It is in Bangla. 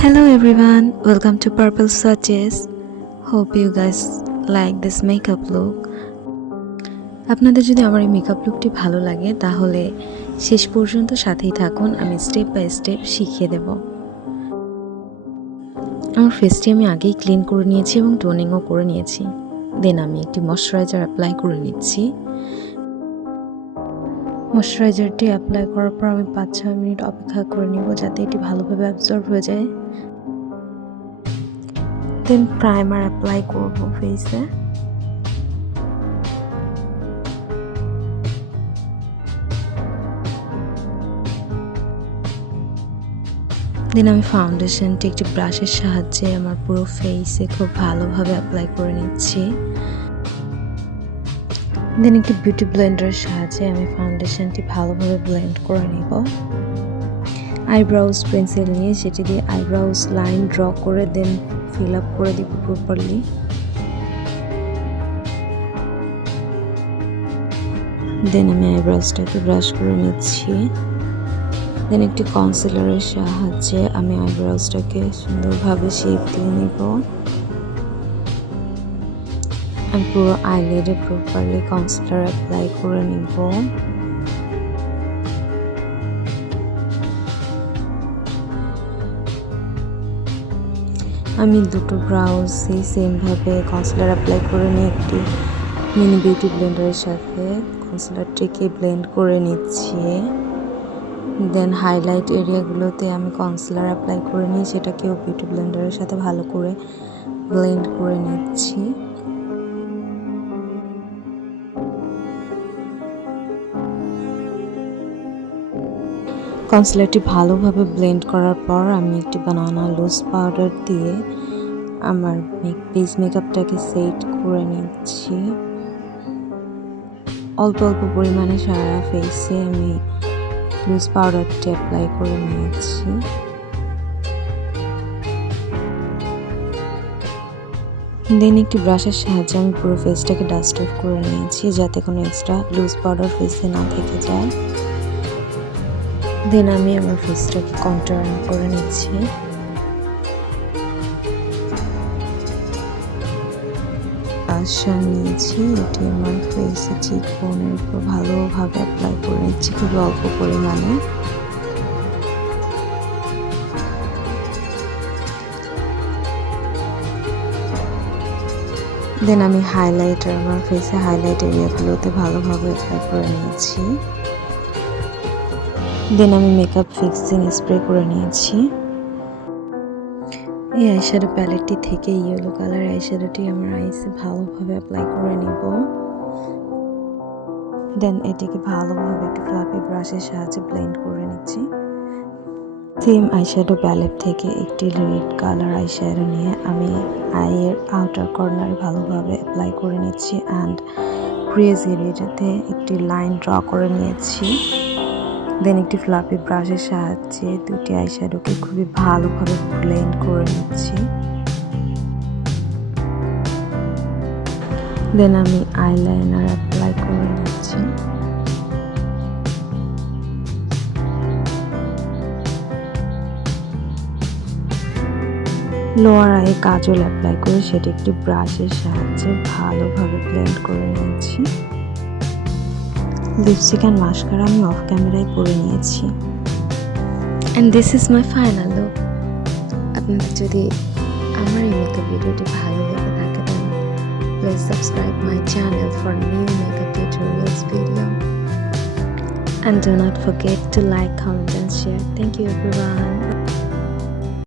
Hello everyone, welcome to Purple Swatches. Hope you guys like this makeup look. আপনাদের যদি আমার এই মেকআপ লুকটি ভালো লাগে তাহলে শেষ পর্যন্ত সাথেই থাকুন, আমি স্টেপ বাই স্টেপ শিখিয়ে দেব। আমার ফেসটি আমি আগেই ক্লিন করে নিয়েছি এবং টোনিংও করে নিয়েছি। দেন আমি একটি ময়শ্চারাইজার অ্যাপ্লাই করে নিচ্ছি। ময়শ্চারাইজারটি অ্যাপ্লাই করার পর আমি 5-6 মিনিট অপেক্ষা করে নিব যাতে এটি ভালোভাবে অ্যাবজর্ব হয়ে যায়। দেন প্রাইমার অ্যাপ্লাই করব ফেসে। দেন আমি ফাউন্ডেশনটি একটি ব্রাশের সাহায্যে আমার পুরো ফেসে খুব ভালোভাবে অ্যাপ্লাই করে নিচ্ছি। দেন একটি বিউটি ব্লেন্ডারের সাহায্যে আমি ফাউন্ডেশনটি ভালোভাবে ব্লেন্ড করে নিব। আইব্রাউজ পেন্সিল নিয়ে সেটি দিয়ে আইব্রাউজ লাইন ড্র করে দেন ফিল আপ করে দিব প্রপারলি। দেন আমি আইব্রাউজটাকে ব্রাশ করে নিচ্ছি। দেন একটি কনসিলারের সাহায্যে আমি আইব্রাউজটাকে সুন্দরভাবে শেপ দিয়ে নিব। আমি পুরো আইলিডে প্রপারলি কনসিলার অ্যাপ্লাই করে নিব। আমি দুটো ব্রাউজে সেমভাবে কনসিলার অ্যাপ্লাই করে নিয়ে একটি মিনি বিউটি ব্লেন্ডারের সাথে কনসিলারটিকে ব্লেন্ড করে নিচ্ছি। দেন হাইলাইট এরিয়াগুলোতে আমি কনসিলার অ্যাপ্লাই করে নিয়ে সেটাকেও বিউটি ব্লেন্ডারের সাথে ভালো করে ব্লেন্ড করে নিচ্ছি। কনসিলারটি ভালোভাবে ব্লেন্ড করার পর আমি একটি বানানা লুজ পাউডার দিয়ে আমার বেস মেকআপটাকে সেট করে নিচ্ছি। অল্প অল্প পরিমাণে সারা ফেসে আমি লুজ পাউডারটি অ্যাপ্লাই করে নিয়েছি। দেন একটি ব্রাশের সাহায্যে আমি পুরো ফেসটাকে ডাস্ট অফ করে নিয়েছি যাতে কোনো এক্সট্রা লুজ পাউডার ফেসে না থেকে যায়। দেন আমি আমার ফেসটাকে কন্ট্যুর করে নিচ্ছি। ব্রাশটা নিয়েছি, এটি আমার ফেসে চিকবোনের উপর ভালোভাবে অ্যাপ্লাই করে নিচ্ছি খুব অল্প পরিমাণে। দেন আমি হাইলাইটার আমার ফেসে হাইলাইট এরিয়াগুলোতে ভালোভাবে অ্যাপ্লাই করে নিয়েছি। দেন আমি মেকআপ ফিক্সিং স্প্রে করে নিয়েছি। এই আইশ্যাডো প্যালেটটি থেকে ইয়েলো কালার আইশ্যাডোটি আমার আইসে ভালোভাবে অ্যাপ্লাই করে নিব। দেন এটিকে ভালোভাবে একটি ফ্লাফি ব্রাশের সাহায্যে ব্লেন্ড করে নিচ্ছি। সেম আইশ্যাডো প্যালেট থেকে একটি রেড কালার আইশ্যাডো নিয়ে আমি আইয়ের আউটার কর্নারে ভালোভাবে অ্যাপ্লাই করে নিচ্ছি অ্যান্ড ক্রিজ এরিয়াটাতে একটি লাইন ড্র করে নিয়েছি। দেন একটি ফ্লাফি ব্রাশের সাহায্যে দুটি আইশ্যাডোকে খুবই ভালোভাবে ব্লেন্ড করে নিচ্ছি। দেন আমি আইলাইনার অ্যাপ্লাই করে নিচ্ছি। লোয়ার আইয়ে কাজল অ্যাপ্লাই করে সেটি একটি ব্রাশের সাহায্যে ভালোভাবে ব্লেন্ড করে নিয়েছি। লিপস্টিক অ্যান্ড মাস্কারা আমি অফ ক্যামেরায় করে নিয়েছি। And this is my final look. আপনাদের যদি আমার এই মেকআপ ভিডিওটি ভালো লেগে থাকে then please subscribe my channel for new makeup tutorials video and do not forget to like, comment and share. Thank you everyone.